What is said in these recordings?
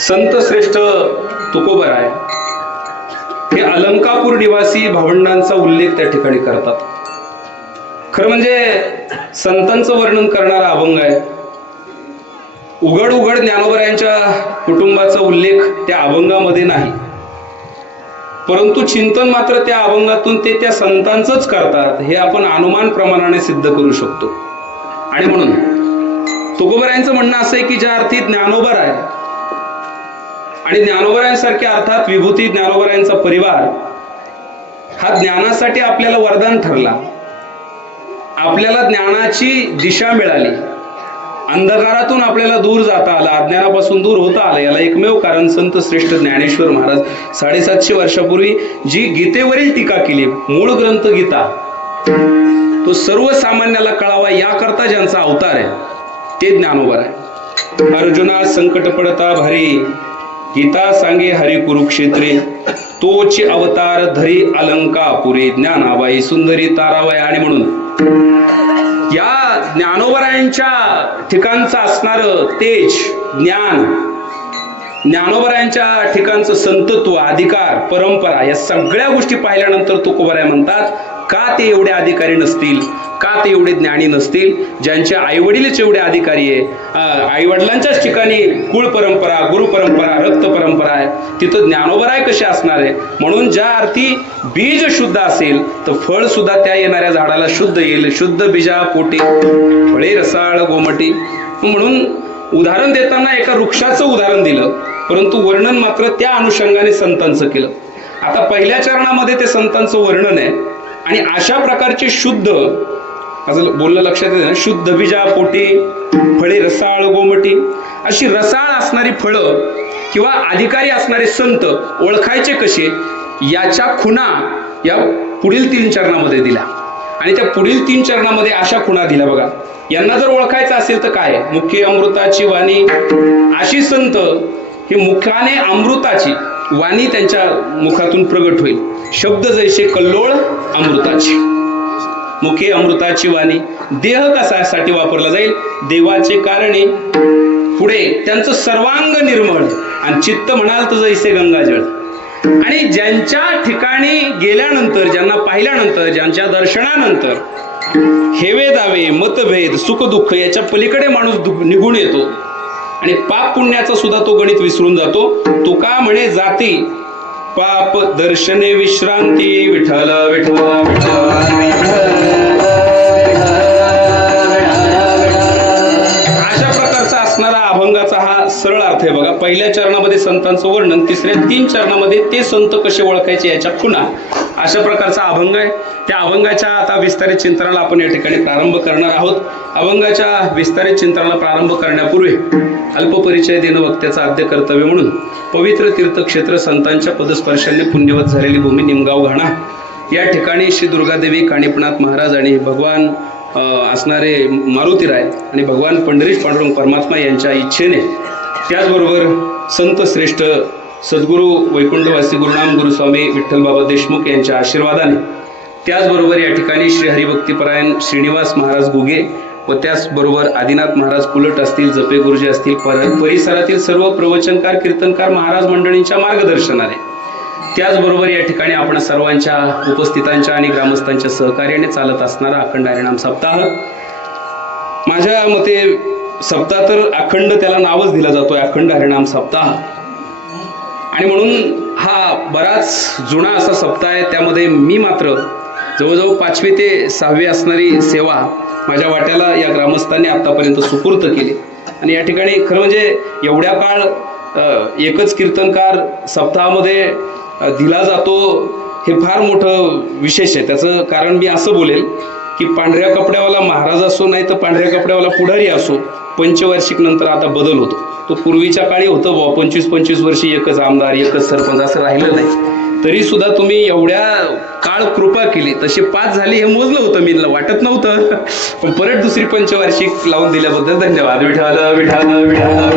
संत श्रेष्ठ तुकोबराय हे अलंकापूर निवासी भावंडांचा उल्लेख त्या ठिकाणी करतात. खरं म्हणजे संतांचं वर्णन करणारा अभंग आहे. उघड उघड ज्ञानोबरायांच्या कुटुंबाचा उल्लेख त्या अभंगामध्ये नाही, परंतु चिंतन मात्र त्या अभंगातून ते त्या संतांचंच करतात हे आपण अनुमान प्रमाणाने सिद्ध करू शकतो. आणि म्हणून तुकोबरायांचं म्हणणं असं आहे की ज्या अर्थी ज्ञानोबर आहे आणि ज्ञानोबरायांसारख्या अर्थात विभूती ज्ञानोबरायांचा परिवार हा ज्ञानासाठी आपल्याला वरदान ठरला, आपल्याला ज्ञानाची दिशा मिळाली, अंधकारातून आपल्याला दूर जाता आलं, अज्ञानापासून दूर होता आलं. याला एकमेव कारण संत श्रेष्ठ ज्ञानेश्वर महाराज 750 वर्षापूर्वी जी गीतेवरील टीका केली, मूळ ग्रंथ गीता, तो सर्वसामान्याला कळावा याकरता ज्यांचा अवतार आहे ते ज्ञानोबर आहे. अर्जुना संकट पडता भारी, गीता सांगे हरी कुरुक्षेत्री, तोची अवतार धरी अलंकापुरी, ज्ञानाबाई सुंदरी ताराबाई. आणि म्हणून या ज्ञानोबरायांच्या ठिकाणचं असणारं तेज, ज्ञान, ज्ञानोबरायांच्या ठिकाणचं संतत्व, अधिकार, परंपरा, या सगळ्या गोष्टी पाहिल्यानंतर तुकोबराय म्हणतात का ते एवढे अधिकारी नसतील, का ते एवढे ज्ञानी नसतील, ज्यांचे आईवडीलच एवढे अधिकारी आहे. आईवडिलांच्याच ठिकाणी कुळ परंपरा, गुरु परंपरा, रक्त परंपरा आहे, तिथं ज्ञानोबराय कसे असणार आहे. म्हणून ज्या अर्थी बीज शुद्ध असेल तर फळ सुद्धा त्या येणाऱ्या झाडाला शुद्ध येईल. शुद्ध बीजा पोटी फळे रसाळ गोमटी. म्हणून उदाहरण देताना एका वृक्षाचं उदाहरण दिलं, परंतु वर्णन मात्र त्या अनुषंगाने संतांचं केलं. आता पहिल्या चरणामध्ये ते संतांचं वर्णन आहे आणि अशा प्रकारचे शुद्ध, असं बोललं लक्षात येतं ना, शुद्ध बीजा पोटी फळे रसाळ गोमटी, अशी रसाळ असणारी फळं किंवा अधिकारी असणारे संत ओळखायचे कसे याच्या खुणा या पुढील 3 चरणामध्ये दिल्या. आणि त्या पुढील 3 चरणामध्ये अशा खुणा दिल्या बघा. यांना जर ओळखायचं असेल तर काय, मुख्य अमृताची वाणी, अशी संत हे मुखाने अमृताची वाणी त्यांच्या मुखातून प्रगट होईल. शब्द जैसे कल्लोळ अमृताची, मुखे अमृताची वाणी. देह कशासाठी वापरला जाईल, देवाचे कारणे. पुढे त्यांचं सर्वांग निर्मळ आणि चित्त म्हणाल तर जैसे गंगाजळ. आणि ज्यांच्या ठिकाणी गेल्यानंतर, ज्यांना पाहिल्यानंतर, ज्यांच्या दर्शनानंतर हेवे दावे, मतभेद, सुख दुःख याच्या पलीकडे माणूस निघून येतो आणि पाप पुण्याचा सुद्धा तो गणित विसरून जातो. तुका म्हणे जाती पाप दर्शने विश्रांती, विठ्ठल विठ्ठल अशा प्रकारचा असणारा अभंगाचा हा सरळ अर्थ आहे बघा. पहिल्या चरणामध्ये संतांचं वर्णन, तिसऱ्या 3 चरणामध्ये ते संत कसे ओळखायचे याच्या खुणा, अशा प्रकारचा अभंग आहे. त्या अभंगाच्या आता विस्तारित चिंतनाला आपण या ठिकाणी प्रारंभ करणार आहोत. अभंगाच्या विस्तारित चिंतनाला प्रारंभ करण्यापूर्वी अल्पपरिचय देणं वक्त्याचं आद्य कर्तव्य म्हणून पवित्र तीर्थक्षेत्र संतांच्या पदस्पर्शाने पुण्यवत झालेली भूमी निमगाव घाणा या ठिकाणी श्री दुर्गादेवी काणीपनाथ महाराज आणि भगवान असणारे मारुतीराय आणि भगवान पंढरीश पांडुरंग परमात्मा यांच्या इच्छेने, त्याचबरोबर संत श्रेष्ठ सद्गुरू वैकुंठवासी गुरुनाम गुरुस्वामी विठ्ठल बाबा देशमुख यांच्या आशीर्वादाने, त्याचबरोबर या ठिकाणी श्री हरिभक्तीपरायण श्रीनिवास महाराज गुगे व त्याचबरोबर आदिनाथ महाराज कुलट असतील, जपे गुरुजी असतील, परिसरातील सर्व प्रवचनकार कीर्तनकार महाराज मंडळींच्या मार्गदर्शनाने, त्याचबरोबर या ठिकाणी आपण सर्वांच्या उपस्थितांच्या आणि ग्रामस्थांच्या सहकार्याने चालत असणारा अखंड हरिनाम सप्ताह. माझ्या मते सप्ताह तर अखंड त्याला नावच दिला जातोय, अखंड हरिनाम सप्ताह. आणि म्हणून हा बराच जुना असा सप्ताह आहे. त्यामध्ये मी मात्र जवळजवळ 5वी ते 6वी असणारी सेवा माझ्या वाट्याला या ग्रामस्थांनी आतापर्यंत सुपूर्त केली. आणि या ठिकाणी खरं म्हणजे एवढ्या काळ एकच कीर्तनकार सप्ताहामध्ये दिला जातो हे फार मोठं विशेष आहे. त्याचं कारण मी असं बोलेल की पांढऱ्या कपड्यावाला महाराज असो नाही तर पांढऱ्या कपड्यावाला पुढारी असो, पंचवार्षिक नंतर आता बदल होतो. तो पूर्वीच्या काळी होतं बुवा 25-25 वर्षी एकच आमदार, एकच सरपंच, असं राहिलं नाही. तरी सुद्धा तुम्ही एवढ्या काळ कृपा केली, तशी 5 झाली हे मोजलं होतं, मी वाटत नव्हतं. पण परत दुसरी पंचवार्षिक लावून दिल्याबद्दल धन्यवाद. विठ्ठल विठ्ठल विठ्ठल.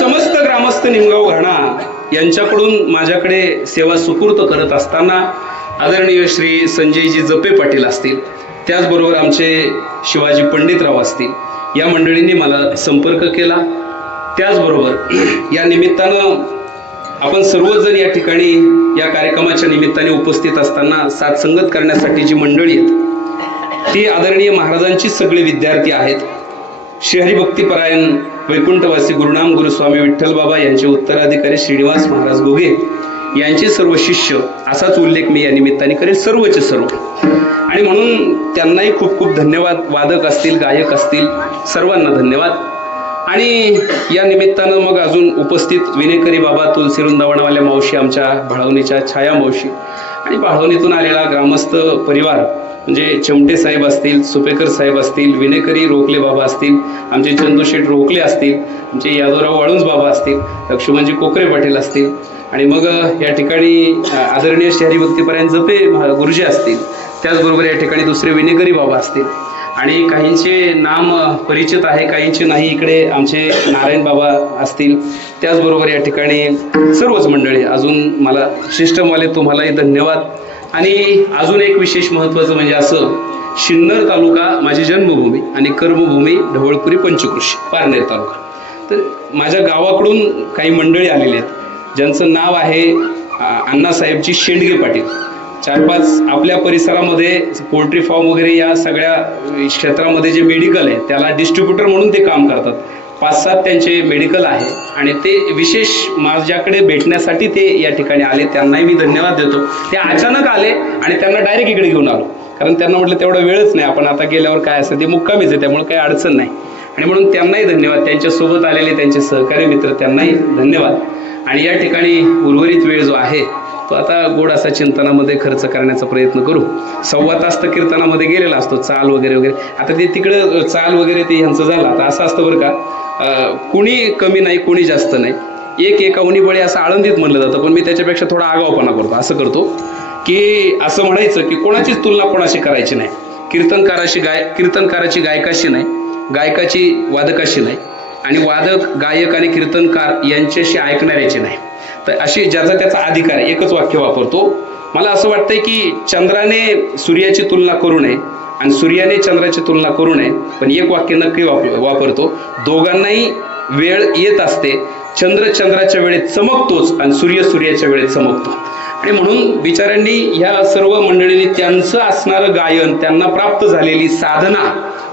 समस्त ग्रामस्थ निमगाव घाणा यांच्याकडून माझ्याकडे सेवा सुपूर्त करत असताना आदरणीय श्री संजयजी जपे पाटील असतील, त्याचबरोबर आमचे शिवाजी पंडितराव असतील, या मंडळींनी मला संपर्क केला. त्याचबरोबर या निमित्तानं आपण सर्वजण या ठिकाणी या कार्यक्रमाच्या निमित्ताने उपस्थित असताना साथसंगत करण्यासाठी जी मंडळी आहेत ती आदरणीय महाराजांची सगळे विद्यार्थी आहेत. श्रीहरिभक्तीपरायण वैकुंठवासी गुरुनाम गुरुस्वामी विठ्ठल बाबा यांचे उत्तराधिकारी श्रीनिवास महाराज घोगे यांचे सर्व शिष्य, असाच उल्लेख मी या निमित्ताने करेल, सर्वचे सर्व. आणि म्हणून त्यांनाही खूप खूप धन्यवाद. वादक असतील, गायक असतील, सर्वांना धन्यवाद. आणि या निमित्तानं मग अजून उपस्थित विनेकरी बाबा, तुलसी वृंदावनवाल्या मावशी, आमच्या भाळवणीच्या छाया मावशी, आणि भाळवणीतून आलेला ग्रामस्थ परिवार म्हणजे चमटे साहेब असतील, सुपेकर साहेब असतील, विनेकरी रोकले बाबा असतील, आमचे चंदूशेठ रोकले असतील, आमचे यादवराव वाळुंज बाबा असतील, लक्ष्मणजी कोकरे पाटील असतील, आणि मग या ठिकाणी आदरणीय श्रीहरिभक्तीपरायण जपे गुरुजी असतील, त्याचबरोबर या ठिकाणी दुसरे विनेकरी बाबा असतील, आणि काहींचे नाम परिचित आहे, काहींचे नाही. इकडे आमचे नारायण बाबा असतील, त्याचबरोबर या ठिकाणी सर्वच मंडळी. अजून मला सिस्टमवाले तुम्हालाही धन्यवाद. आणि अजून एक विशेष महत्त्वाचं म्हणजे असं, सिन्नर तालुका माझी जन्मभूमी आणि कर्मभूमी ढवळपुरी पंचकृषी पारनेर तालुका. तर माझ्या गावाकडून काही मंडळी आलेली आहेत ज्यांचं नाव आहे अण्णासाहेबजी शेंडगे पाटील. 4-5 आपल्या परिसरामध्ये पोल्ट्री फार्म वगैरे या सगळ्या क्षेत्रामध्ये जे मेडिकल आहे त्याला डिस्ट्रीब्युटर म्हणून ते काम करतात. 5-7 त्यांचे मेडिकल आहे आणि ते विशेष माझ्याकडे भेटण्यासाठी ते या ठिकाणी आले. त्यांनाही मी धन्यवाद देतो. ते अचानक आले आणि त्यांना डायरेक्ट इकडे घेऊन आलो, कारण त्यांना म्हटलं तेवढा वेळच नाही, आपण आता गेल्यावर काय असं ते मुक्कामीच आहे, त्यामुळे काही अडचण नाही. आणि म्हणून त्यांनाही धन्यवाद. त्यांच्यासोबत आलेले त्यांचे सहकारी मित्र, त्यांनाही धन्यवाद. आणि या ठिकाणी उर्वरित वेळ जो आहे तो आता गोड असा चिंतनामध्ये खर्च करण्याचा प्रयत्न करू. 1.25 तास तर कीर्तनामध्ये गेलेला असतो, चाल वगैरे वगैरे. आता ते तिकडं चाल वगैरे ते ह्यांचं झालं. आता असं असतं बरं का, कुणी कमी नाही, कुणी जास्त नाही. एका उनी बळी असं आळंदीत म्हणलं जातं, पण मी त्याच्यापेक्षा थोडा आगाऊपणा करतो. असं करतो की असं म्हणायचं की कोणाचीच तुलना कोणाशी करायची नाही. कीर्तनकाराची गायकाशी नाही, गायकाची वादकाशी नाही, आणि वादक, गायक आणि कीर्तनकार यांच्याशी ऐकणाऱ्याची नाही. तर अशी ज्याचा त्याचा अधिकार आहे. एकच वाक्य वापरतो. मला असं वाटतंय की चंद्राने सूर्याची तुलना करू नये आणि सूर्याने चंद्राची तुलना करू नये, पण एक वाक्य नक्की वापरतो. दोघांनाही वेळ येत असते. चंद्र चंद्राच्या वेळेत चमकतोच आणि सूर्य सूर्याच्या वेळेत चमकतो. आणि म्हणून बिचाऱ्यांनी ह्या सर्व मंडळींनी त्यांचं असणारं गायन, त्यांना प्राप्त झालेली साधना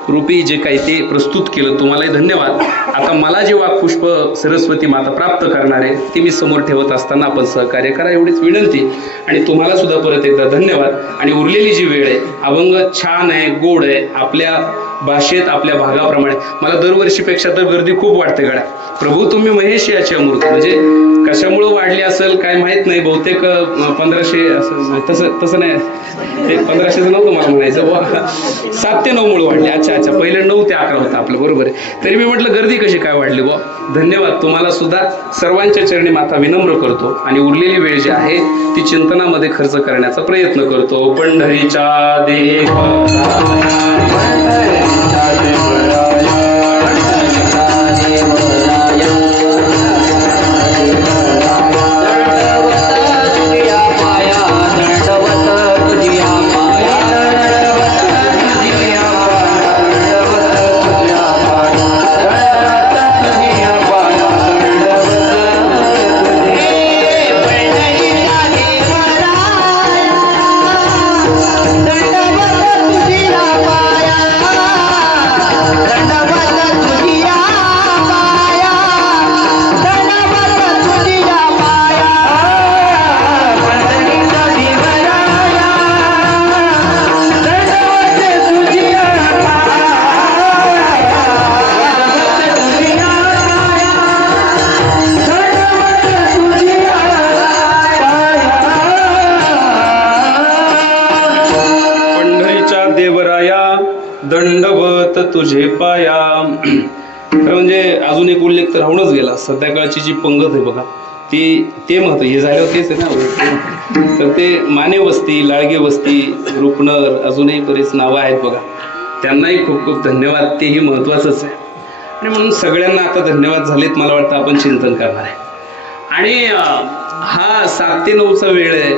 रूपी जे काही ते प्रस्तुत केलं, तुम्हालाही धन्यवाद. आता मला जे वाक्पुष्प सरस्वती माता प्राप्त करणार आहे ते मी समोर ठेवत असताना आपण सहकार्य करा, एवढीच विनंती. आणि तुम्हाला सुद्धा परत एकदा धन्यवाद. आणि उरलेली जी वेळ आहे, अभंग छान आहे, गोड आहे, आपल्या भाषेत, आपल्या भागाप्रमाणे. मला दरवर्षीपेक्षा तर गर्दी खूप वाटते गड्या. प्रभू तुम्ही महेश याची अमृत. म्हणजे कशामुळं वाढली असेल काय माहित नाही. बहुतेक 1500 असं, तसं नाही, ते 1500 नव्हतं मला म्हणायचं, 7 ते 9 मुळे वाढले. अच्छा, पहिले 9 ते 11 होतं आपलं, बरोबर आहे. तरी मी म्हटलं गर्दी कशी काय वाढली बुवा. धन्यवाद. तुम्हाला सुद्धा सर्वांच्या चरणी माता विनम्र करतो आणि उरलेली वेळ जी आहे ती चिंतनामध्ये खर्च करण्याचा प्रयत्न करतो. पंढरीच्या देवा दंडवत तुझे पाया. म्हणजे अजून एक उल्लेख तर राहूनच गेला. सध्याकाळची जी पंगत आहे बघा, ते महत्व हे झाल्यावर तेच आहे ना. तर ते माने वस्ती, लाळगे वस्ती, रुपनर, अजूनही बरीच नावं आहेत बघा. त्यांनाही खूप खूप धन्यवाद. तेही महत्वाचंच आहे. आणि म्हणून सगळ्यांना आता धन्यवाद झालेत. मला वाटतं आपण चिंतन करणार आहे. आणि हा 7 ते 9चा वेळ आहे.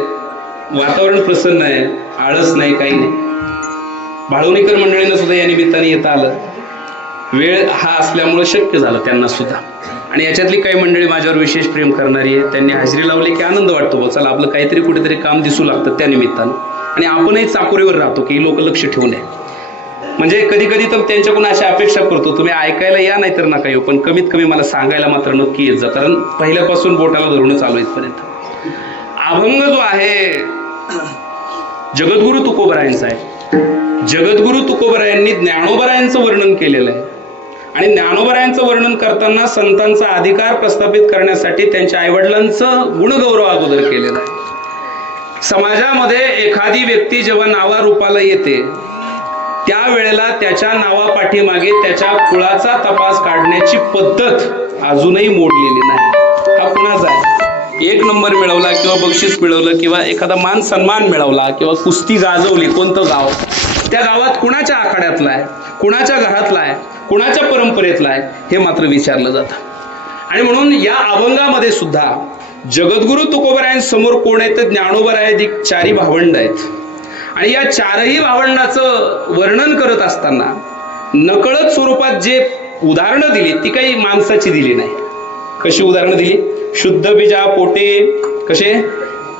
वातावरण प्रसन्न आहे, आळस नाही, काही नाही. भाळवणीकर मंडळींना सुद्धा या निमित्ताने येता आलं. वेळ हा असल्यामुळे शक्य झालं त्यांना सुद्धा. आणि याच्यातली काही मंडळी माझ्यावर विशेष प्रेम करणारी आहे, त्यांनी हजेरी लावली की आनंद वाटतो. बघ चला आपलं काहीतरी कुठेतरी काम दिसू लागतं त्या निमित्तानं. आणि आपणही चाकोरीवर राहतो की लोक लक्ष ठेवू नये. म्हणजे कधी कधी तर त्यांच्याकडून अशी अपेक्षा करतो, तुम्ही ऐकायला या नाही तर नका येऊ, पण कमीत कमी मला सांगायला मात्र नक्की येत जा, कारण पहिल्यापासून बोटाला धरून चालू इथपर्यंत. अभंग जो आहे जगद्गुरु तुकोबरायांचा आहे. जगद्गुरु तुकोबरायांनी ज्ञानोबरायांचं वर्णन केलेलं आहे. आणि ज्ञानोबरायांचं वर्णन करताना संतांचा अधिकार प्रस्थापित करण्यासाठी त्यांच्या आईवडिलांचं गुणगौरव अगोदर केलेला आहे. समाजामध्ये एखादी व्यक्ती जेव्हा नावारूपाला येते त्यावेळेला त्याच्या नावापाठीमागे त्याच्या कुळाचा तपास काढण्याची पद्धत अजूनही मोडलेली नाही. हा कुणाचा आहे? 1 नंबर मिळवला किंवा बक्षीस मिळवलं किंवा एखादा मान सन्मान मिळवला किंवा कुस्ती गाजवली, कोणतं गाव, त्या गावात कुणाच्या आखाड्यातला आहे, कुणाच्या घरातला आहे, कुणाच्या परंपरेतला आहे, हे मात्र विचारलं जातं. आणि म्हणून या अभंगामध्ये सुद्धा जगद्गुरु तुकोबरायांसमोर कोण आहेत तर ज्ञानोबराय 4 भावंड आहेत. आणि या 4ही भावंडाचं वर्णन करत असताना नकळत स्वरूपात जे उदाहरणं दिली ती काही माणसाची दिली नाही. कशी उदाहरणं दिली? शुद्ध बीजा पोटे, कसे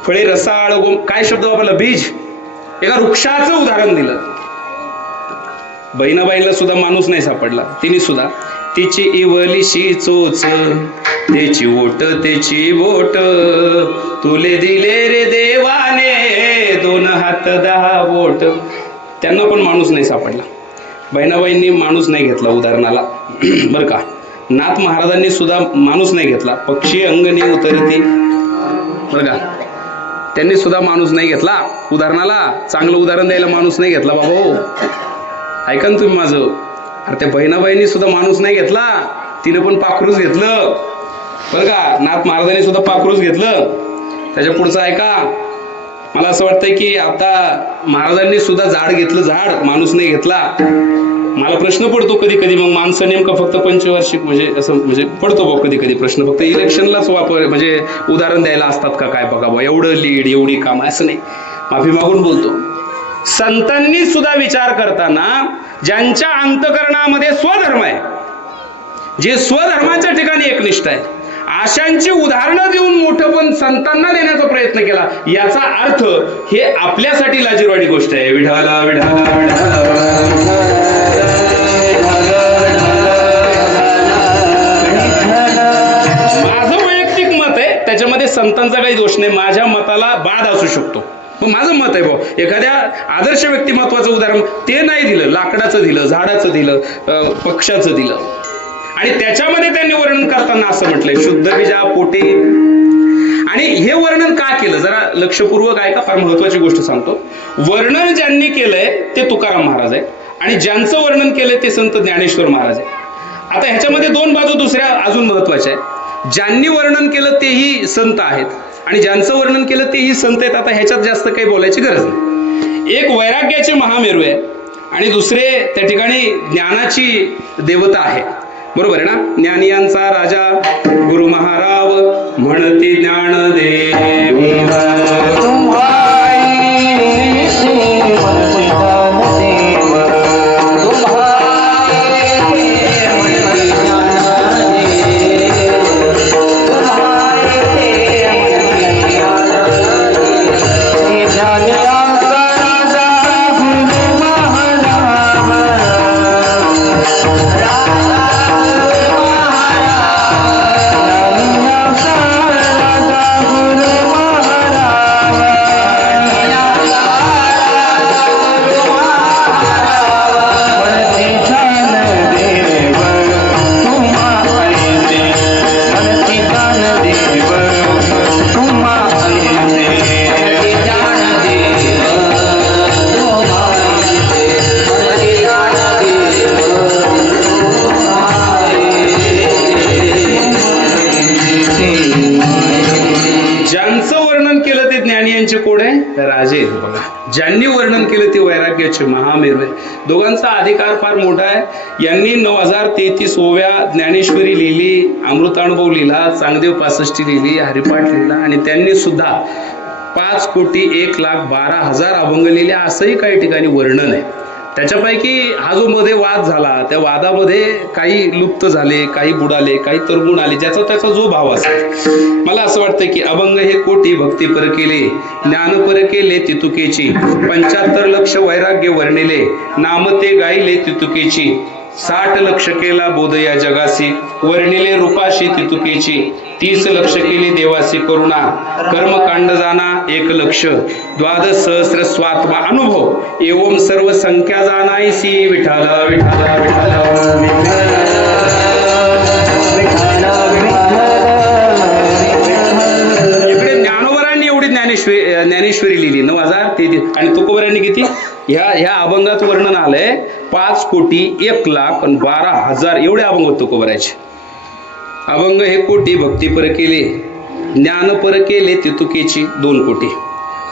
फळे रसाळ, काय शब्द वापरला? बीज. एका वृक्षाचं उदाहरण दिलं. बहिणाबाईला सुद्धा माणूस नाही सापडला. तिने सुद्धा तिची इवलीशी चोच, त्याची ओट त्याची बोट, तुले दिले रे देवाने 2 हात 10 बोट. त्यांना पण माणूस नाही सापडला. बहिणाबाईंनी माणूस नाही घेतला उदाहरणाला, बरं का. नाथ महाराजांनी सुद्धा माणूस नाही घेतला. पक्षी अंगणी उतरती, बरं का, त्यांनी सुद्धा माणूस नाही घेतला उदाहरणाला. चांगलं उदाहरण द्यायला माणूस नाही घेतला बाबा. हो, ऐका ना तुम्ही माझं. अरे त्या बहिणाबाईंनी सुद्धा माणूस नाही घेतला, तिने पण पाखरूच घेतलं, बरं का. नाथ महाराजांनी सुद्धा पाखरूच घेतलं. त्याच्या पुढचं ऐका. मला असं वाटतंय की आता महाराजांनी सुद्धा झाड घेतलं, झाड, माणूस नाही घेतला. मला प्रश्न पडतो कधी कधी, मग माणसं नेमकं फक्त पंचवार्षिक म्हणजे असं म्हणजे पडतो बघ कधी कधी प्रश्न, फक्त इलेक्शनलाच वापर म्हणजे उदाहरण द्यायला असतात का काय बघा बा, एवढं लीड एवढी काम, असं नाही. माफी मागून बोलतो. संतांनी सुद्धा विचार करताना ज्यांच्या अंतकरणामध्ये स्वधर्म आहे, जे स्वधर्माच्या ठिकाणी एकनिष्ठ आहे, अशांची उदाहरणं देऊन मोठं पण संतांना देण्याचा प्रयत्न केला. याचा अर्थ हे आपल्यासाठी लाजिरवाणी गोष्ट आहे. विढाला विढाला माझं वैयक्तिक मत आहे, त्याच्यामध्ये संतांचा काही दोष नाही. माझ्या मताला बाध असू शकतो, मग माझं मत आहे भाऊ. एखाद्या आदर्श व्यक्तिमत्वाचं उदाहरण ते नाही दिलं, लाकडाचं दिलं, झाडाचं दिलं, पक्षाचं दिलं. आणि त्याच्यामध्ये त्यांनी वर्णन करताना असं म्हटलंय शुद्ध बीजा पोटे. आणि हे वर्णन का केलं जरा लक्षपूर्वक ऐका, फार महत्वाची गोष्ट सांगतो. वर्णन ज्यांनी केलंय ते तुकाराम महाराज आहे आणि ज्यांचं वर्णन केलंय ते संत ज्ञानेश्वर महाराज आहे. आता ह्याच्यामध्ये 2 बाजू दुसऱ्या अजून महत्वाच्या आहेत. ज्यांनी वर्णन केलं तेही संत आहेत आणि ज्यांचं वर्णन केलं तेही संत आहेत. आता ह्याच्यात जास्त काही बोलायची गरज नाही. एक वैराग्याचे महामेरू आहे आणि दुसरे त्या ठिकाणी ज्ञानाची देवता आहे, बरोबर आहे ना. ज्ञानियांचा राजा गुरु महाराव म्हणती ज्ञानदेव. राजे बघा, ज्यांनी वर्णन केलं ते वैराग्याचे महामेरू आहे. दोघांचा अधिकार फार मोठा आहे. यांनी 9033 ओव्या ज्ञानेश्वरी लिहिली, अमृतानुभव लिहिला, चांगदेव 65 लिहिली, हरिपाठ लिहिला आणि त्यांनी सुद्धा 5,01,12,000 अभंग लिहिले असंही काही ठिकाणी वर्णन आहे. त्याच्यापैकी हा जो मध्ये वाद झाला, त्या वादामध्ये काही लुप्त झाले, काही बुडाले, काही तरगुण आले, ज्याचा त्याचा जो भाव असेल. मला असं वाटतं की अभंग हे कोटी भक्ती पर केले, ज्ञान पर केले तितुकेची, 75 लक्ष वैराग्य वर्णिले, नाम ते गायले तितुकेची, 60 लक्ष केला बोध या जगासी, वर्णिले रूपाशी तितुकेची, 30 लक्ष केली देवासी करुणा, कर्मकांड जाना 1 लक्ष, 12 सहस्र स्वात्मा अनुभव, एवं सर्व संख्या जाणायसी, विठ्ठल विठ्ठल विठ्ठल. इकडे ज्ञानोबरांनी एवढी ज्ञानेश्वरी लिहिली 9,000 आणि तुकोबरांनी किती? ह्या अभंगात वर्णन आलंय 5,01,12,000 एवढे अभंग तुकोबरायचे. अभंग हे कोटी भक्ती पर केले, ज्ञान पर केले तितुकेची 2 कोटी,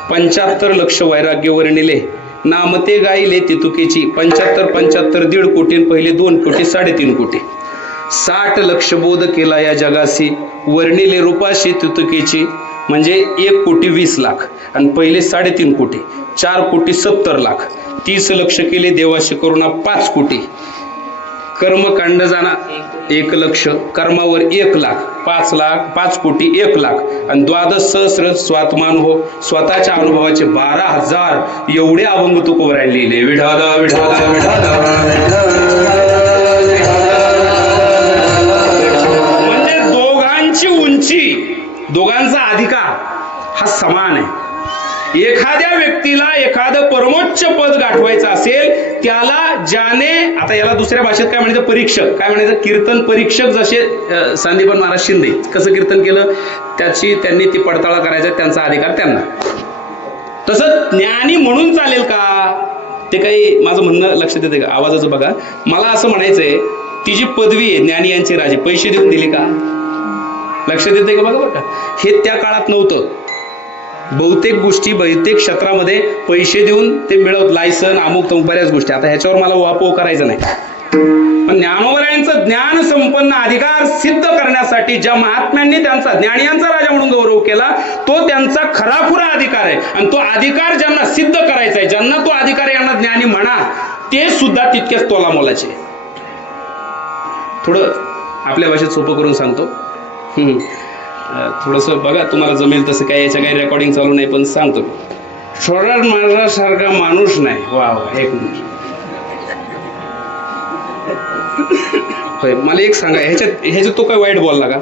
75 लक्ष वैराग्य वर्णिले, नामते गायले तितुकेची, 75 1.5 कोटी, पहिले 2 कोटी 3.5 कोटी, 60 लक्ष बोध केला या जगासी, वर्णिले रूपाशी तितुकेची, म्हणजे 1,20,00,000 आणि पहिले 3.5 कोटी, 4,70,00,000, 30 लक्ष केले देवाशी करुणा 5 कोटी, कर्मकांड जाणा 1 लक्ष, कर्मावर 1,00,000, 5 कोटी 1,00,000 आणि 12 सहस्र स्वात्मानुभव, स्वतःच्या अनुभवाचे 12,000 एवढे अभंग तुकोबरांनी लिहिले. विठ्ठल विठ्ठल विठ्ठल. म्हणजे दोघांची उंची, दोघांचा अधिकार हा समान आहे. एखाद्या व्यक्तीला एखादं परमोच्च पद गाठवायचं असेल, त्याला ज्याने, आता याला दुसऱ्या भाषेत काय म्हणायचं, परीक्षक, काय म्हणायचं, कीर्तन परीक्षक. जसे संदीपन महाराज शिंदे कसं कीर्तन केलं, त्यांनी ती पडताळा करायचा, त्यांचा अधिकार त्यांना. तसं ज्ञानी म्हणून चालेल का? ते काही माझं म्हणणं लक्षात येते का? आवाजाचं बघा. मला असं म्हणायचंय, ती जी पदवी आहे ज्ञानी यांची राजे, पैसे देऊन दिली का? लक्षात येते का? बघा बघा, हे त्या काळात नव्हतं. बहुतेक गोष्टी बहुतेक क्षेत्रामध्ये पैसे देऊन ते मिळवत, लायसन अमुक तमुक बऱ्याच गोष्टी. आता ह्याच्यावर मला वापव करायचं नाही. पण ज्ञानोबरायांचं ज्ञान संपन्न अधिकार सिद्ध करण्यासाठी ज्या महात्म्यांनी त्यांचा, ज्ञानियांचा राजा म्हणून गौरव केला, तो त्यांचा खराखुरा अधिकार आहे. आणि तो अधिकार ज्यांना सिद्ध करायचा आहे, ज्यांना तो अधिकार यांना ज्ञानी म्हणा, ते सुद्धा तितकेच तोलामोलाचे. थोडं आपल्या भाषेत सोपं करून सांगतो. थोडंसं बघा, तुम्हाला जमेल तसं. काय याच्या काही रेकॉर्डिंग चालू नाही, पण सांगतो. छोरा महाराजासारखा माणूस नाही. वा वा, 1 मिनिट. होय, मला एक सांगा, ह्याच्यात तो काय वाईट बोलला का?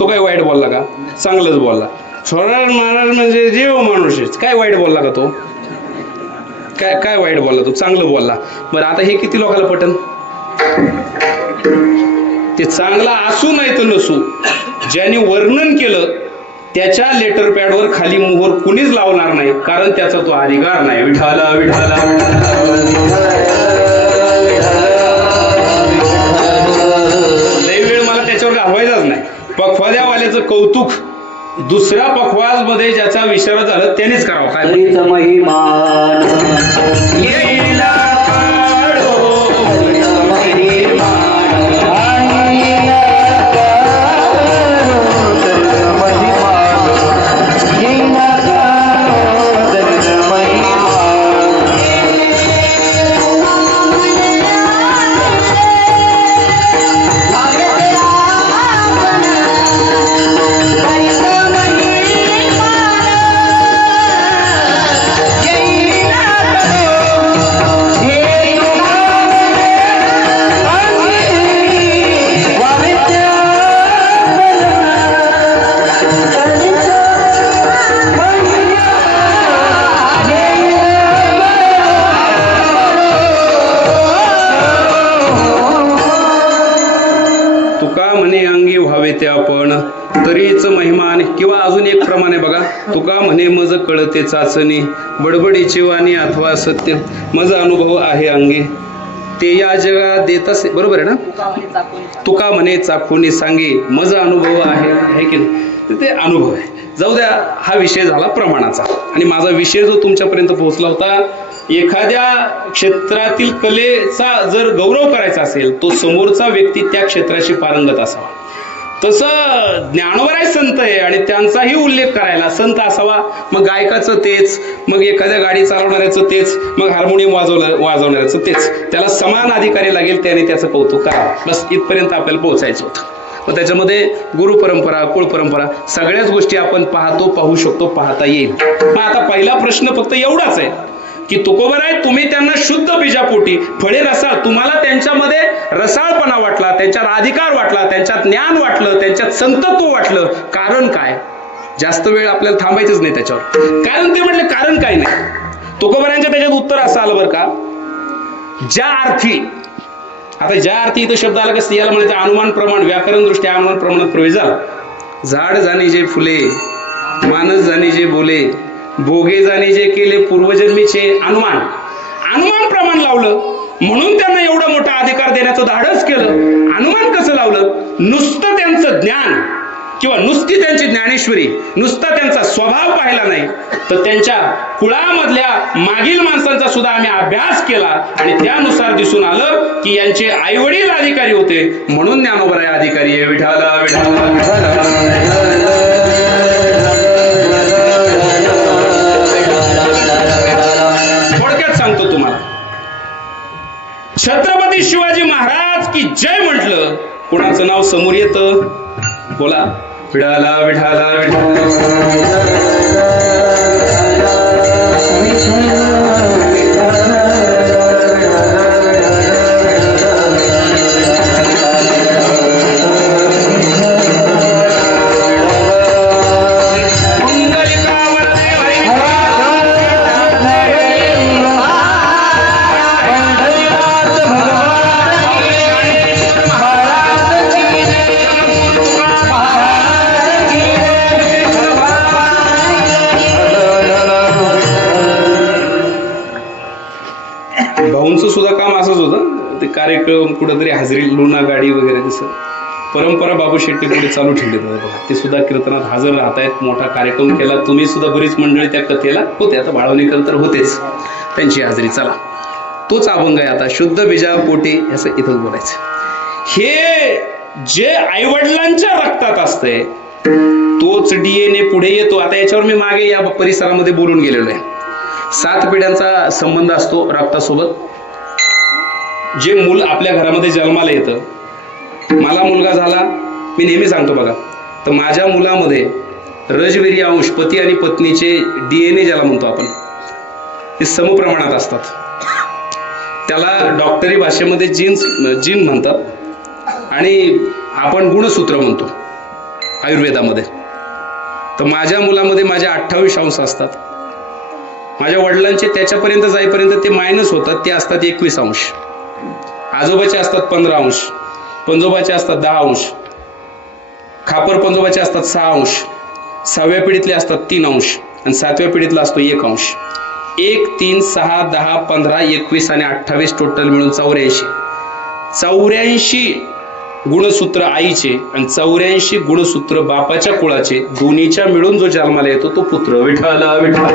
तो काय वाईट बोलला का? चांगलंच बोलला. छोरा महाराज म्हणजे जीव माणूस आहे. काय वाईट बोलला का तो? काय वाईट बोलला तो? चांगलं बोलला. बरं, आता हे किती लोकांना पटन? ते चांगला असू नाही तर नसू, ज्याने वर्णन केलं त्याच्या लेटर पॅडवर खाली मोहर कुणीच लावणार नाही, कारण त्याचा तो अधिकार नाही. विठ्ठल विठ्ठल. लई वेळ मला त्याच्यावर घालवायचाच नाही. पखवाद्यावाल्याचं कौतुक दुसऱ्या पखवाज मध्ये ज्याचा विचार झाला त्यानेच करावं. काय ते आपण तरीच महिमान. किंवा अजून एक प्रमाणे बघा, तुका म्हणे मज कळते चाचणी, बडबडीची वाणी अथवा सत्य, मज अनुभव आहे अंगी, ते या जगात देत असे. बरोबर आहे ना? तुका म्हणे चाखुनी सांगे, मज अनुभव आहे की नाही? ते अनुभव आहे. जाऊ द्या, हा विषय झाला प्रमाणाचा. आणि माझा विषय जो तुमच्यापर्यंत पोहोचला होता, एखाद्या क्षेत्रातील कलेचा जर गौरव करायचा असेल, तो समोरचा व्यक्ती त्या क्षेत्राशी पारंगत असावा. तसं ज्ञानोबराय संत आहे आणि त्यांचाही उल्लेख करायला संत असावा, मग गायकाचं तेच, मग एखाद्या गाडी चालवणाऱ्याचं तेच, मग हार्मोनियम वाजवणाऱ्याचं तेच, त्याला समान अधिकारी लागेल, त्याने त्याचं कौतुक करावं. बस इथपर्यंत आपल्याला पोहोचायचं होतं. मग त्याच्यामध्ये गुरु परंपरा, कुळ परंपरा सगळ्याच गोष्टी आपण पाहू शकतो, पाहता येईल. मग आता पहिला प्रश्न फक्त एवढाच आहे की तुकोबराय तुम्ही त्यांना शुद्ध बीजापोटी फळे रसाळ, तुम्हाला त्यांच्यामध्ये रसाळपणा वाटला, त्यांच्यात अधिकार वाटला, त्यांच्यात ज्ञान वाटलं, त्यांच्यात संतत्व वाटलं. कारण काय? जास्त वेळ आपल्याला थांबायचंच नाही त्याच्यावर. कारण ते म्हटले कारण काय नाही. तुकोबरायांच्या त्याच्यात उत्तर असं आलं बरं का, ज्या अर्थी, आता ज्या अर्थी इथं शब्द आला की याला म्हणायचं अनुमान प्रमाण, व्याकरण दृष्ट्या अनुमान प्रमाणात प्रवेश झाला. झाड जाणे जे फुले, मानस जाणे जे बोले, भोगे जाणे जे केले पूर्वजन्मीचे अनुमान प्रमाण लावलं, म्हणून त्यांना एवढा मोठा अधिकार देण्याचं धाडस केलं. अनुमान कसं लावलं? नुसतं त्यांचं ज्ञान किंवा नुसती त्यांची ज्ञानेश्वरी, नुसता त्यांचा स्वभाव पाहिला नाही, तर त्यांच्या कुळामधल्या मागील माणसांचा सुद्धा आम्ही अभ्यास केला आणि त्यानुसार दिसून आलं की यांचे आईवडील अधिकारी होते, म्हणून ज्ञानोबराय अधिकारी आहे. विठाला विठाला थोडक्यात सांगतो तुम्हाला, छत्रपती शिवाजी महाराज की जय म्हटलं, कोणाचं नाव समोर येतं? बोला, विठाला विठाला विठाला. भाऊंचं सुद्धा काम असंच होतं, ते कार्यक्रम कुठंतरी हजेरी, लुना गाडी वगैरे, तसं परंपरा बाबू शेट्टी पुढे चालू ठेवली बघा. ते सुद्धा कीर्तनात हजर राहतायत, मोठा कार्यक्रम केला. तुम्ही सुद्धा बरीच मंडळी त्या कथेला होते, आता बाळवणीकर तर होतेच, त्यांची हजेरी. चला, तोच अभंग आहे आता, शुद्ध बीजापोटी, असं इथंच बोलायचं. हे जे आईवडिलांच्या रक्तात असतंय तोच DNA पुढे येतो. आता याच्यावर मी मागे या परिसरामध्ये बोलून गेलेलो आहे. 7 पिढ्यांचा संबंध असतो रक्तासोबत. जे मूल आपल्या घरामध्ये जन्माला येतं, मला मुलगा झाला, मी नेहमी सांगतो बघा, तर माझ्या मुलामध्ये रजवीर्य अंश, पती आणि पत्नीचे DNA ज्याला म्हणतो आपण, ते समप्रमाणात असतात. त्याला डॉक्टरी भाषेमध्ये जीन म्हणतात आणि आपण गुणसूत्र म्हणतो आयुर्वेदामध्ये. तर माझ्या मुलामध्ये माझे 28 अंश असतात. माझ्या वडिलांचे त्याच्यापर्यंत जाईपर्यंत ते मायनस होतात, ते असतात 21 अंश. आजोबाचे असतात 15 अंश, पंजोबाचे असतात 10 अंश, खापर पंजोबाचे असतात 6 अंश, 6व्या पिढीतले असतात 3 अंश आणि 7व्या पिढीतला असतो 1 अंश. 1, 3, 6, 10, 15, 21 आणि 28 टोटल मिळून 84. 84 गुणसूत्र आईचे आणि 84 गुणसूत्र बापाच्या कुळाचे, दोन्हीच्या मिळून जो जन्माला येतो तो पुत्र. विठाला विठाला.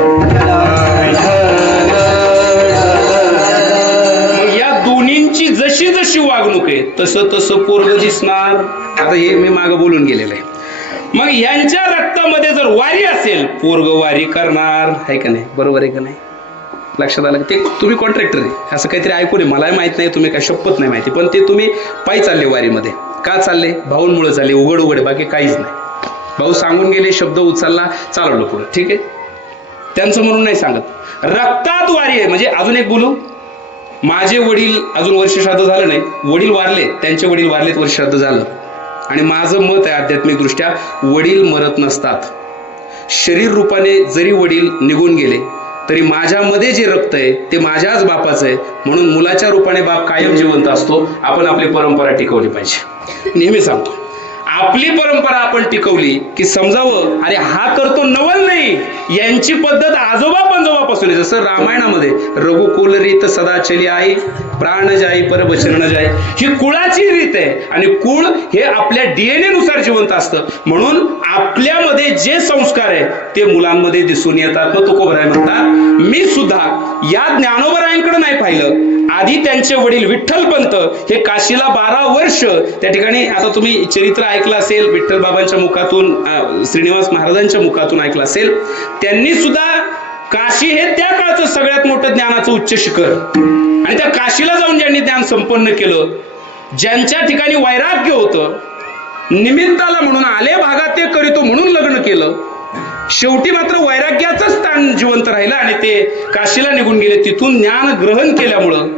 मग या दोन्हींची जशी जशी वागणूक आहे तसं तसं पोरग दिसणार. आता हे मी मागे बोलून गेलेलं आहे. मग यांच्या रक्तामध्ये जर वारी असेल, पोरग वारी करणार, आहे का नाही? बरोबर आहे का नाही? लक्षात आलं? ते तुम्ही कॉन्ट्रॅक्टर आहे असं काहीतरी ऐकून आहे, मलाही माहित नाही, तुम्ही काय शपथ नाही माहिती, पण ते तुम्ही पायी चालले वारीमध्ये. का चालले? भाऊंमुळे चालले. उघड उघड, बाकी काहीच नाही. भाऊ सांगून गेले, शब्द उचलला, चालवलं पुढे, ठीक आहे. त्यांचं म्हणून नाही सांगत, रक्तात वारी आहे. म्हणजे अजून एक बोलू, माझे वडील अजून वर्ष श्राद्ध झालं नाही, वडील वारले, त्यांचे वडील वारलेत, वर्ष श्राद्ध झालं. आणि माझं मत आहे आध्यात्मिक दृष्ट्या, वडील मरत नसतात. शरीर रूपाने जरी वडील निघून गेले तरी माझ्यामध्ये जे रक्त आहे ते माझ्याच बापाचं आहे. म्हणून मुलाच्या रूपाने बाप कायम जिवंत असतो. आपण आपली परंपरा टिकवली पाहिजे. नेहमी सांगतो, आपली परंपरा आपण टिकवली की समजावं, अरे हा करतो नवल नाही, यांची पद्धत आजोबा पंजोबापासून आहे. जसं रामायणामध्ये रघुकुल रीत सदा चली आई, प्राण जाई पर वचन न जाई, ही कुळाची रीत आहे. आणि कुळ हे आपल्या DNA नुसार जिवंत असतं. म्हणून आपल्यामध्ये जे संस्कार आहे ते मुलांमध्ये दिसून येतात. मग तुकोबराय म्हणतात, मी सुद्धा या ज्ञानोबरायांकडे नाही पाहिलं, आधी त्यांचे वडील विठ्ठलपंत हे काशीला 12 वर्ष त्या ठिकाणी, आता तुम्ही चरित्र ऐकलं असेल विठ्ठल बाबांच्या मुखातून, श्रीनिवास महाराजांच्या मुखातून ऐकलं असेल, त्यांनी सुद्धा काशी हे त्या काळचं सगळ्यात मोठं ज्ञानाचं उच्च शिखर, आणि त्या काशीला जाऊन ज्यांनी ज्ञान संपन्न केलं, ज्यांच्या ठिकाणी वैराग्य होतं, निमित्ताला म्हणून आले भागात ते करीतो म्हणून लग्न केलं, शेवटी मात्र वैराग्याचं स्थान जिवंत राहिलं आणि ते काशीला निघून गेले. तिथून ज्ञान ग्रहण केल्यामुळं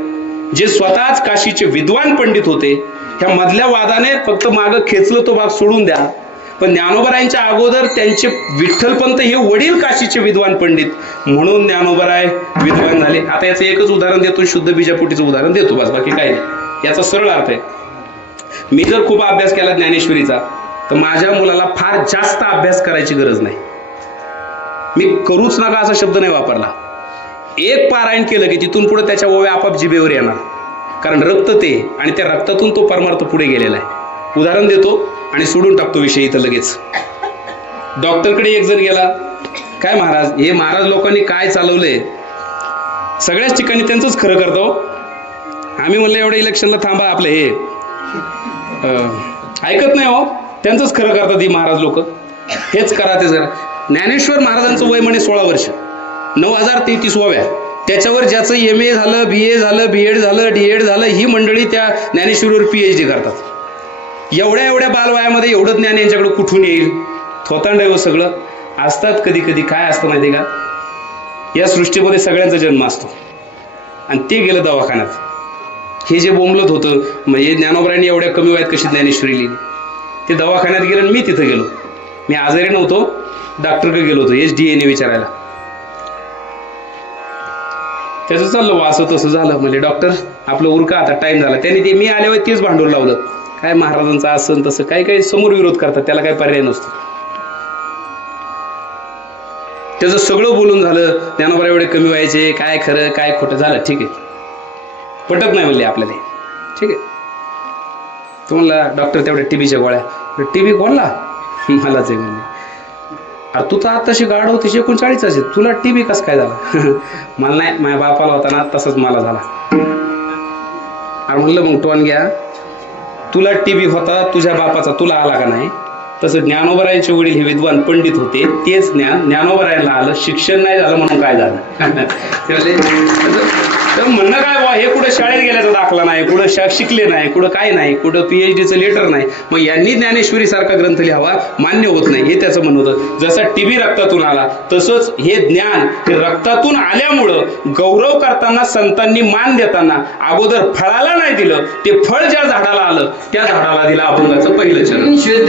जे स्वतःच काशीचे विद्वान पंडित होते, ह्या मधल्या वादाने फक्त मागं खेचलं तो भाग सोडून द्या, पण ज्ञानोबरायांच्या अगोदर त्यांचे विठ्ठलपंत हे वडील काशीचे विद्वान पंडित म्हणून ज्ञानोबराय विद्वान झाले. आता याचं एकच उदाहरण देतो, शुद्ध बीजापोटीचं उदाहरण देतो बस, बाकी काय नाही. याचा सरळ अर्थ आहे, मी जर खूप अभ्यास केला ज्ञानेश्वरीचा तर माझ्या मुलाला फार जास्त अभ्यास करायची गरज नाही. मी करूच नका असा शब्द नाही वापरला. एक पारायण केलं की तिथून पुढे त्याच्या ओव्या आपाप जिभेवर येणार, कारण रक्त ते, आणि त्या रक्तातून तो परमार्थ पुढे गेलेला आहे. उदाहरण देतो आणि सोडून टाकतो विषय इथं लगेच. डॉक्टरकडे एक जण गेला, काय महाराज, हे महाराज लोकांनी काय चालवलंय, सगळ्याच ठिकाणी त्यांचंच खरं करतो. आम्ही म्हणलं एवढ्या इलेक्शनला थांबा, आपलं हे ऐकत नाही हो, त्यांचंच खरं करतात ही महाराज लोक, हेच करा तेच करा. ज्ञानेश्वर महाराजांचं वय म्हणे 16 वर्ष, 9033 ओव्या, त्याच्यावर ज्याचं MA झालं, BA झालं, BEd झालं, DEd झालं, ही मंडळी त्या ज्ञानेश्वरीवर PhD करतात. एवढ्या बालवयामध्ये एवढं ज्ञान यांच्याकडे कुठून येईल? थोतांड आहे सगळं. असतात कधी कधी काय असतं माहिती का, या सृष्टीमध्ये सगळ्यांचा जन्म असतो, आणि ते गेलं दवाखान्यात. हे जे बोंबलत होतं, म्हणजे ज्ञानोबरायांनी एवढ्या कमी वयात कशी ज्ञानेश्वरी लिहिली, ते दवाखान्यात गेलं आणि मी तिथं गेलो. मी आजारी नव्हतो, डॉक्टरकडे गेलो होतो SDA विचारायला. त्याचं चाललं वास तसं झालं. म्हणजे डॉक्टर आपलं उरका, आता टाइम झाला. त्यांनी ते मी आल्यावर तेच भांडवल लावलं, काय महाराजांचं असं तसं, काही समोर विरोध करतात, त्याला काही पर्याय नसतो. त्याचं सगळं बोलून झालं, ज्ञानोबा एवढे कमी व्हायचे, काय खरं काय खोटं, झालं ठीक आहे, पटत नाही म्हणले आपल्याला, ठीक आहे. तो म्हणला डॉक्टर तेवढ्या TBच्या गोळ्या. TB कोणला? मलाच आहे म्हणले. अरे तू तर आताशी गाड होतीस 39, तुला TB कसं काय झाला? मला नाही, माझ्या बापाला होता ना तसंच मला झाला. अरे म्हणलं मग टोन घ्या, तुला TB होता, तुझ्या बापाचा तुला आला का नाही? तसं ज्ञानोबरायांचे वडील हे विद्वान पंडित होते, तेच ज्ञान ज्ञानोबरायांना आलं, शिक्षण नाही झालं म्हणून काय झालं? म्हणणं काय बा, हे कुठं शाळेत गेल्याचा दाखला नाही, कुठं शिकले नाही, कुठं काय नाही, कुठं PhDचं लेटर नाही, मग यांनी ज्ञानेश्वरी सारखा ग्रंथ लिहावा, मान्य होत नाही, हे त्याचं म्हणणं होतं. जसा TB रक्तातून आला तसंच हे ज्ञान हे रक्तातून आल्यामुळं गौरव करताना, संतांनी मान देताना अगोदर फळाला नाही दिलं, ते फळ ज्या झाडाला आलं त्या झाडाला दिलं अभंगाचं पहिलं चरण. शुद्ध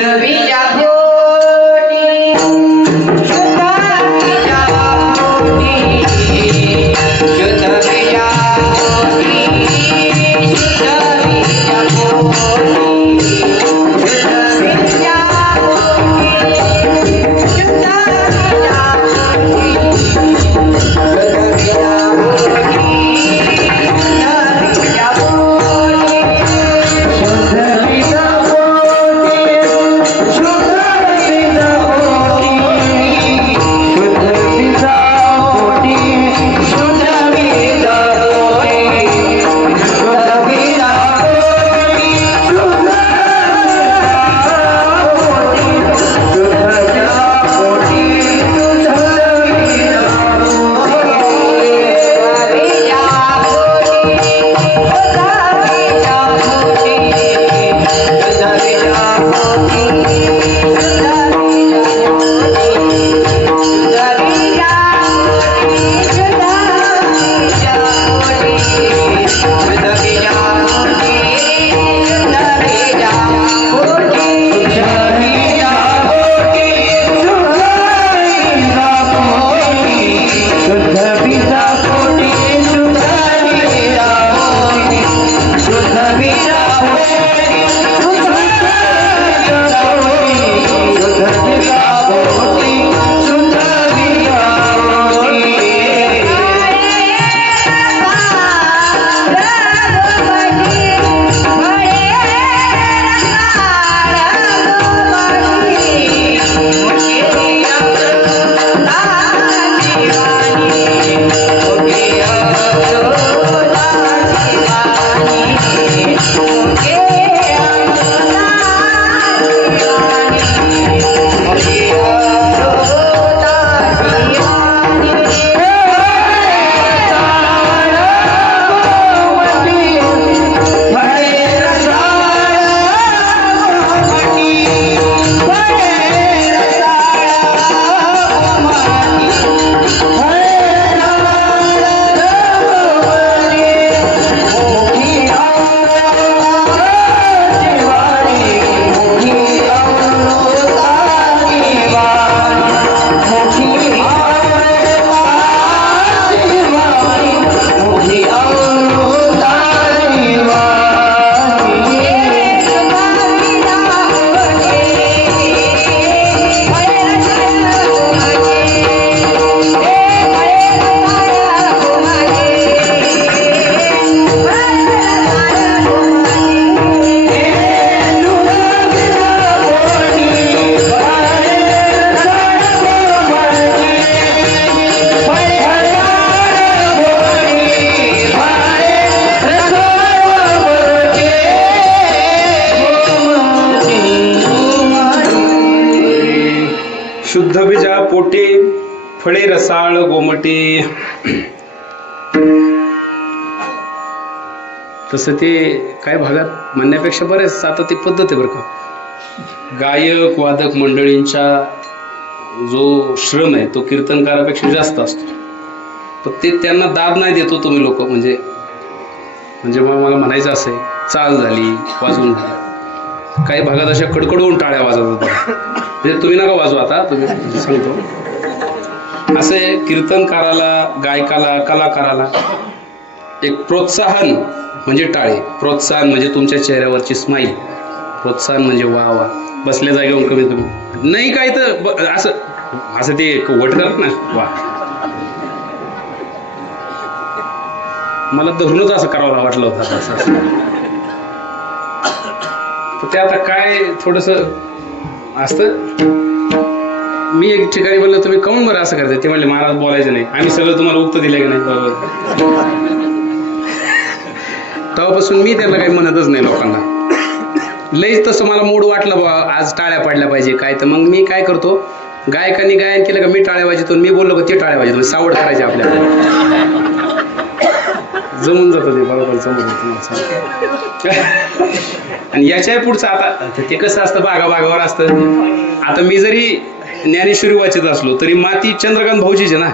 शुद्ध बीजा पोटे फळे रसाळ गोमटे. तसं ते काय भागात म्हणण्यापेक्षा बरेच आता ती पद्धत आहे बरं का. गायक वादक मंडळींचा जो श्रम आहे तो कीर्तनकारापेक्षा जास्त असतो. पण ते त्यांना दाद नाही देतो तुम्ही लोक. म्हणजे मग मला म्हणायचं असं आहे, चाल झाली वाजून झाली. काही भागात अशा कडकडून टाळ्या वाजवतात बघा. म्हणजे तुम्ही नका वाजवा आता, तुम्ही सांगतो. असे कीर्तनकाराला, गायकाला, कलाकाराला एक प्रोत्साहन म्हणजे टाळे, प्रोत्साहन म्हणजे तुमच्या चेहऱ्यावरची स्माईल, प्रोत्साहन म्हणजे वा वा. बसल्या जागेवर कमी तुम्ही नाही काय तर असं असं ते वट करत ना वा. मला धरूनच असं करावं वाटलं होतं असं. तर ते आता काय थोडस असतं. मी एक ठिकाणी बोललो तुम्ही काऊन बरं असं करताय. ते म्हणले महाराज बोलायचं नाही, आम्ही सगळं तुम्हाला उत्तर दिलं की नाही. बरोबर. तेव्हापासून मी त्यांना काही म्हणतच नाही लोकांना. लईच तसं मला मूड वाटलं बा आज टाळ्या पडल्या पाहिजे काय, तर मग मी काय करतो, गायकांनी गायन केलं का मी टाळ्या वाजवतो, मी बोललो का ते टाळ्या वाजवतो. सावड करायची आपल्याला, जमून जातं ते बरोबर समोर. आणि याच्या पुढचं आता ते कसं असतं, भागाभागावर असतं. आता मी जरी ज्ञानेश्वरी वाचत असलो तरी माती चंद्रकांत भाऊजीचे ना,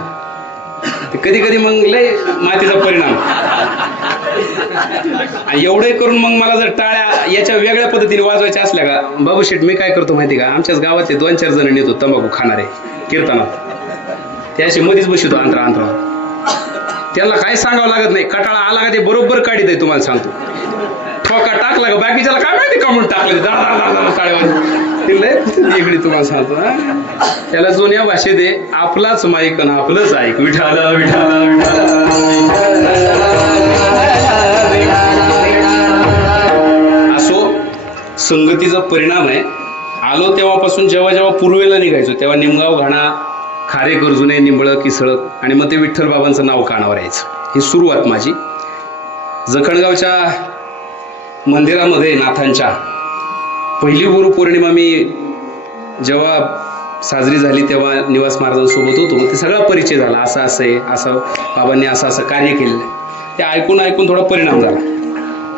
कधी कधी मग लय मातीचा परिणाम. एवढे करून मग मला जर टाळ्या याच्या वेगळ्या पद्धतीने वाजवायच्या असल्या का, बाबू शेठ मी काय करतो माहिती का, आमच्याच गावातले 2-4 जण नेतो तंबाखू खाणारे कीर्तनात, ते असे मध्येच बसतो अंतरा. त्यांना काय सांगावं लागत नाही. कटाळा आला का ते बरोबर काढीत आहे. तुम्हाला सांगतो, ठोका टाकला का बाकीच्याला काय माहिती का म्हणून टाकलं टाळ्या इकडे. तुम्हाला सांगतो त्याला जुन्या भाषेत आहे, आपलाच माईक आणि आपलंच ऐक. विठाला विठाला असो, संगतीचा परिणाम आहे. आलो तेव्हापासून जेव्हा जेव्हा पूर्वेला निघायचो तेव्हा निमगाव, घाणा, खारे, कर्जुने, निंबळ, किसळ आणि मग ते विठ्ठल बाबांचं नाव कानावर यायचं. ही सुरुवात माझी. जखणगावच्या मंदिरामध्ये नाथांच्या पहिली गुरुपौर्णिमा मी जेव्हा साजरी झाली तेव्हा निवास महाराजांसोबत होतो. मग ते सगळा परिचय झाला. असं आहे, असं बाबांनी असं असं कार्य केलेलं आहे. ते ऐकून ऐकून थोडा परिणाम झाला.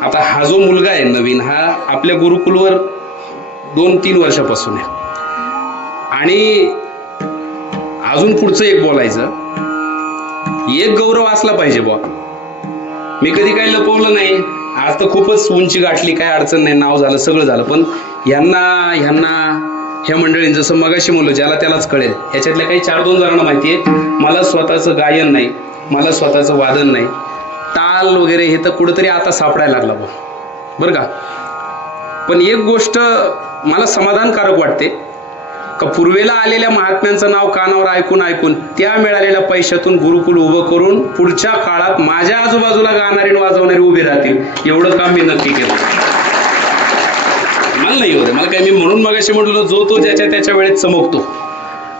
आता हा जो मुलगा आहे नवीन, हा आपल्या गुरुकुलवर 2-3 वर्षापासून आहे. आणि अजून पुढचं एक बोलायचं, एक गौरव असला पाहिजे बुवा. मी कधी काही लपवलं नाही. आज तर खूपच उंची गाठली, काय अडचण नाही, नाव झालं, सगळं झालं. पण ह्या मंडळींनी जसं मगाशी म्हणलं, ज्याला त्यालाच कळेल. ह्याच्यातल्या काही 4-2 जणांना माहिती आहे. मला स्वतःचं गायन नाही, मला स्वतःचं वादन नाही, ताल वगैरे हे तर कुठंतरी आता सापडायला लागला बरं का. पण एक गोष्ट मला समाधानकारक वाटते का, पूर्वेला आलेल्या महात्म्यांचं नाव कानावर ऐकून ऐकून त्या मिळालेल्या पैशातून गुरुकुल उभं करून पुढच्या काळात माझ्या आजूबाजूला गाणारे वाजवणारे उभे राहतील, एवढं काम मी नक्की केलं. मला नाही होत, मला काय, मी म्हणून मगाशी म्हटलं, जो तो ज्याच्या त्याच्या वेळेत चमकतो.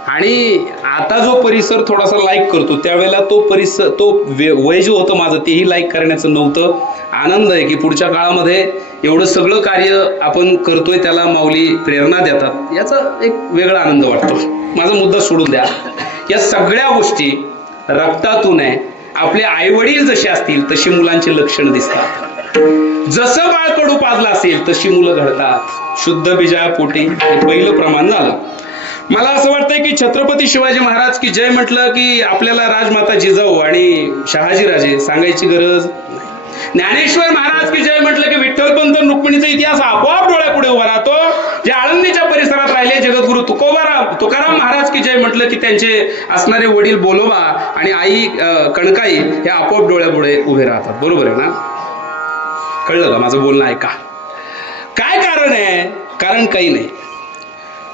आणि आता जो परिसर थोडासा लाईक करतो, त्यावेळेला तो परिसर, तो वय जे होतं माझं तेही लाईक करण्याचं नव्हतं. आनंद आहे की पुढच्या काळामध्ये एवढं सगळं कार्य आपण करतोय, त्याला माऊली प्रेरणा देतात, याचा एक वेगळा आनंद वाटतो. माझा मुद्दा सोडून द्या. या सगळ्या गोष्टी रक्तातून आहे. आपले आईवडील जसे असतील तशी मुलांची लक्षणं दिसतात. जसं बाळकडू पाजलं असेल तशी मुलं घडतात. शुद्ध बीजा पोटी हे पहिलं प्रमाण झालं. मला असं वाटतंय की छत्रपती शिवाजी महाराज की जय म्हटलं की आपल्याला राजमाता जिजाऊ आणि शहाजीराजे सांगायची गरज. ज्ञानेश्वर महाराज की जय म्हटलं की विठ्ठलपंत रुक्मिणीचा इतिहास आपोआप डोळ्यापुढे उभा राहतो. जे आळंदीच्या परिसरात राहिले जगद्गुरु तुकाराम महाराज की जय म्हटलं की त्यांचे असणारे वडील बोलोबा आणि आई कणकाई हे आपोआप डोळ्यापुढे उभे राहतात. बरोबर आहे ना? कळलं का माझं बोलणं? ऐका. काय कारण आहे? कारण काही नाही.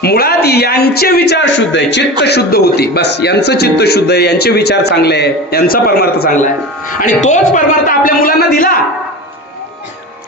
मुळात यांचे विचार शुद्ध आहे, चित्त शुद्ध होती, बस. यांचं चित्त शुद्ध आहे, यांचे विचार चांगले आहे, यांचा परमार्थ चांगला आहे, आणि तोच परमार्थ आपल्या मुलांना दिला.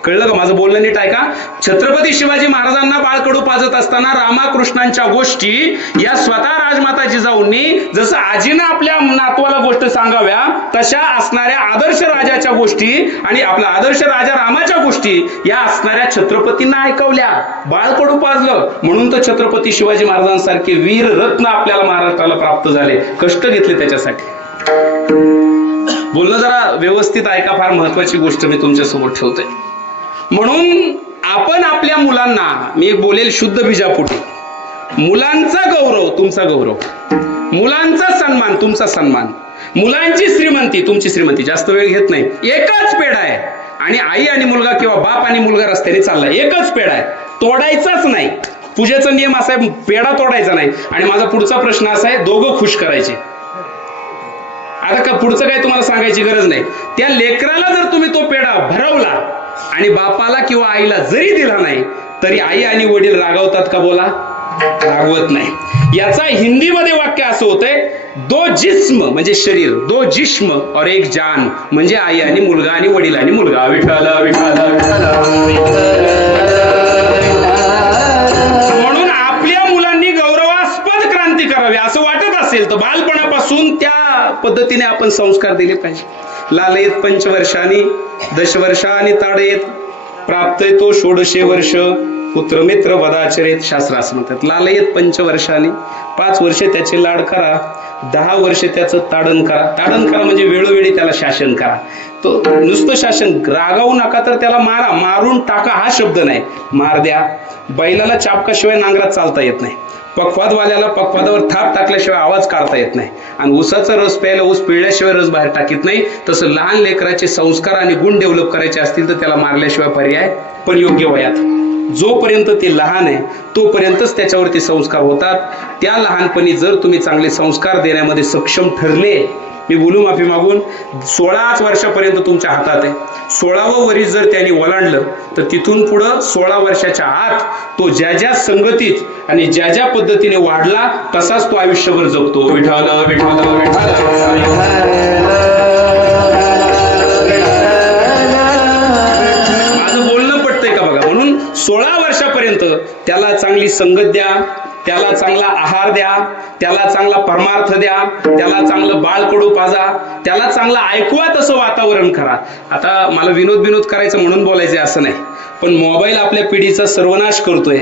कळलं का माझं बोलणं नीट आहे का? छत्रपती शिवाजी महाराजांना बाळकडू पाजत असताना रामाकृष्णांच्या गोष्टी या स्वतः राजमाता जिजाऊंनी जसं आजीनं आपल्या नातवाला गोष्ट सांगाव्या तशा असणाऱ्या आदर्श राजाच्या गोष्टी आणि आपला आदर्श राजा रामाच्या गोष्टी या असणाऱ्या छत्रपतींना ऐकवल्या. बाळकडू पाजलं म्हणून तर छत्रपती शिवाजी महाराजांसारखे वीर रत्न आपल्याला महाराष्ट्राला प्राप्त झाले. कष्ट घेतले त्याच्यासाठी. बोलणं जरा व्यवस्थित ऐका, फार महत्वाची गोष्ट मी तुमच्या समोर ठेवतोय. म्हणून आपण आपल्या मुलांना, मी बोलेल शुद्ध बीजापोटी, मुलांचा गौरव तुमचा गौरव, मुलांचा सन्मान तुमचा सन्मान, मुलांची श्रीमंती तुमची श्रीमंती. जास्त वेळ घेत नाही. एकच पेढा आहे आणि आई आणि मुलगा किंवा बाप आणि मुलगा रस्त्याने चाललाय, एकच पेढा आहे, तोडायचाच नाही. पूजेचा नियम असा आहे, पेढा तोडायचा नाही. आणि माझा पुढचा प्रश्न असा आहे, दोघं खुश करायचे. आता का पुढचं काही तुम्हाला सांगायची गरज नाही. त्या लेकराला जर तुम्ही तो पेढा भरवला आणि बापाला किंवा आईला जरी दिला नाही तरी आई आणि वडील रागवतात का? बोला, रागवत नाही. याचा हिंदीमध्ये वाक्य असं होतंय, दो जिस्म म्हणजे शरीर, दो जिस्म और एक जान म्हणजे आई आणि मुलगा आणि वडील आणि मुलगा. विठ्ठल विठ्ठल म्हणून आपल्या मुलांनी गौरवास्पद क्रांती करावी असं वाटत असेल तर बालपणापासून त्या पद्धतीने आपण संस्कार दिले पाहिजे. लालयत पंचवर्षांनी दशवर्षांनी ताडयत प्राप्तयतो षोडशे वर्ष पुत्रमित्र वदाचरित. शास्त्र असं म्हणतात. लालयत पंचवर्षांनी 5 वर्षे त्याचे लाड करा, 10 वर्षे त्याचं ताडण करा. ताडण करा म्हणजे वेळोवेळी त्याला शासन करा. तो नुसतं शासन, रागावू नका तर त्याला मारा, मारून टाका हा शब्द नाही, मार द्या. बैलाला चापकाशिवाय नांगरात चालता येत नाही. पक्वादवाल्याला पक्वादावर थाप टाकल्याशिवाय आवाज काढता येत नाही. आणि ऊसाचा रस प्यायला ऊस पिळल्याशिवाय रस बाहेर टाकीत नाही. तसं लहान लेकराचे संस्कार आणि गुण डेव्हलप करायचे असतील तर त्याला मारल्याशिवाय पर्याय पण योग्य वयात. जोपर्यंत ते लहान आहे तोपर्यंतच त्याच्यावरती संस्कार होतात. त्या लहानपणी जर तुम्ही चांगले संस्कार देण्यामध्ये सक्षम ठरले, मी बोलू माफी मागून, 16 वर्षापर्यंत तुमच्या हातात आहे. 16वं वर्ष जर त्यांनी ओलांडलं तर तिथून पुढं 16 वर्षाच्या आत तो ज्या ज्या संगतीत आणि ज्या ज्या पद्धतीने वाढला तसाच तो आयुष्यभर जगतो. विठ्ठल विठ्ठल विठ्ठल. माझं बोलणं पटतंय का बघा. म्हणून 16 वर्षापर्यंत त्याला चांगली संगत द्या, त्याला चांगला आहार द्या, त्याला चांगला परमार्थ द्या, त्याला चांगलं बाळकडू पाजा, त्याला चांगलं ऐकवा तसं वातावरण करा. आता मला विनोद करायचं म्हणून बोलायचं असं नाही, पण मोबाईल आपल्या पिढीचा सर्वनाश करतोय.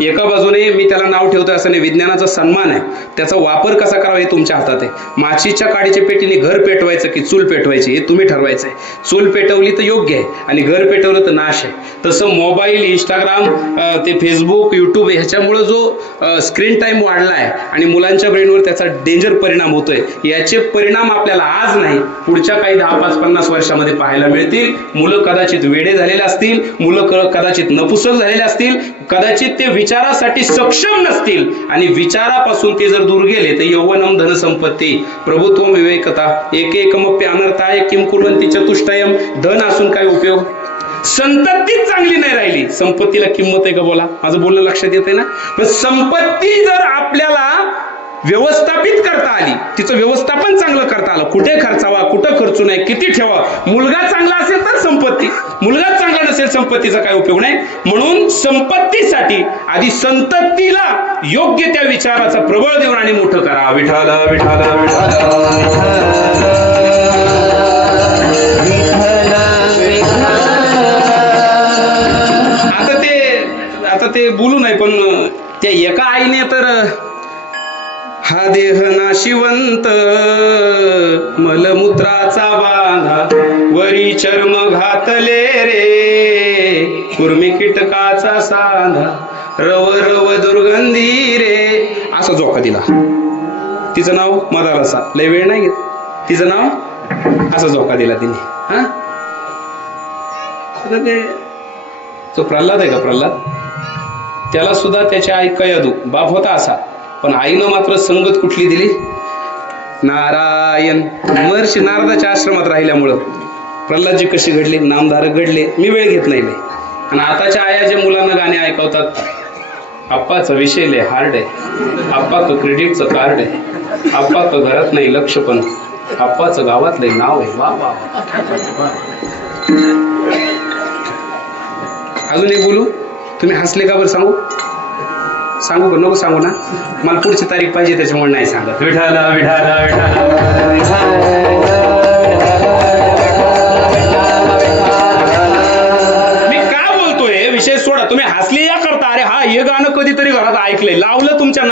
एका बाजूने मी त्याला नाव ठेवतोय असं नाही, विज्ञानाचा सन्मान आहे, त्याचा वापर कसा करावा हे तुमच्या हातात आहे. माचीच्या काडीच्या पेटीने घर पेटवायचं की चूल पेटवायची हे तुम्ही ठरवायचं आहे. चूल पेटवली तर योग्य आहे आणि घर पेटवलं तर नाश आहे. तसं मोबाईल, इंस्टाग्राम, ते फेसबुक, युट्यूब ह्याच्यामुळे जो स्क्रीन टाइम वाढलाय आणि मुलांच्या ब्रेनवर त्याचा डेंजर परिणाम होतोय, याचे परिणाम आपल्याला आज नाही पुढच्या काही 10, 5, 50 वर्षामध्ये पाहायला मिळतील. मुलं कदाचित वेडे झालेले असतील, मुलं कदाचित नपुसक झालेले असतील, कदाचित ते विचारासाठी सक्षम नसतील आणि विचारापासून ते जर दूर गेले तर यौवनम धनसंपत्ती प्रभुत्वम विवेकता एकेकमप्य अनर्थाय किम कुर्वन्ति चतुष्टयम. धन असून काय उपयोग? संपत्तीच चांगली नाही राहिली, संपत्तीला किंमत आहे का? बोला, माझं बोलणं लक्षात येते ना. पण संपत्ती जर आपल्याला व्यवस्थापित करता आली, तिचं व्यवस्थापन चांगलं करता आलं, कुठे खर्चावा, कुठं खर्चू नये, किती ठेवा. मुलगा चांगला असेल तर संपत्ती, मुलगाच चांगला नसेल संपत्तीचा काय उपयोग नाही. म्हणून संपत्तीसाठी आधी संततीला योग्य त्या विचाराचा प्रबळ देऊन आणि मोठं करा. विठ्ठल विठ्ठल विठ्ठल. आता ते बोलू नाही, पण त्या एका आईने तर हा देह नाशिवंत मलमूत्राचा बांधा वरी चर्म घातले रे कुर्मी कीटकाचा सांधा रव रव दुर्गंधी रे असा झोका दिला. तिचं नाव मदारसा, लय वेळ नाही घेत, तिचं नाव असा झोका दिला तिने. हा, ते तो प्रल्हाद आहे का, प्रल्हाद, त्याला सुद्धा त्याच्या आई कयादू बाप होता असा, पण आईनं मात्र संगत कुठली दिली? नारायण. महर्षी नारदाच्या आश्रमात राहिल्यामुळं प्रल्हादजी कशी घडले, नामधारक घडले, मी वेळ घेत नाही. आणि आताच्या आया जे मुलांना गाणे ऐकवतात, आप्पाचा विषय लय हार्ड आहे, आप्पाचं क्रेडिटचं कार्ड आहे, आप्पाचं घरात नाही लक्ष पण आप्पाचं गावातलं नाव आहे. वा वा. अजून एक बोलू? तुम्ही हसले का बरं? सांगू का नको सांगू ना? मला पुढची तारीख पाहिजे त्याच्यामुळे नाही सांगत. विठाला विठाला मी का बोलतोय विषय सोडा. तुम्ही हसले या करता. अरे हा हे गाणं कधीतरी घरात ऐकलंय, लावलं तुमच्या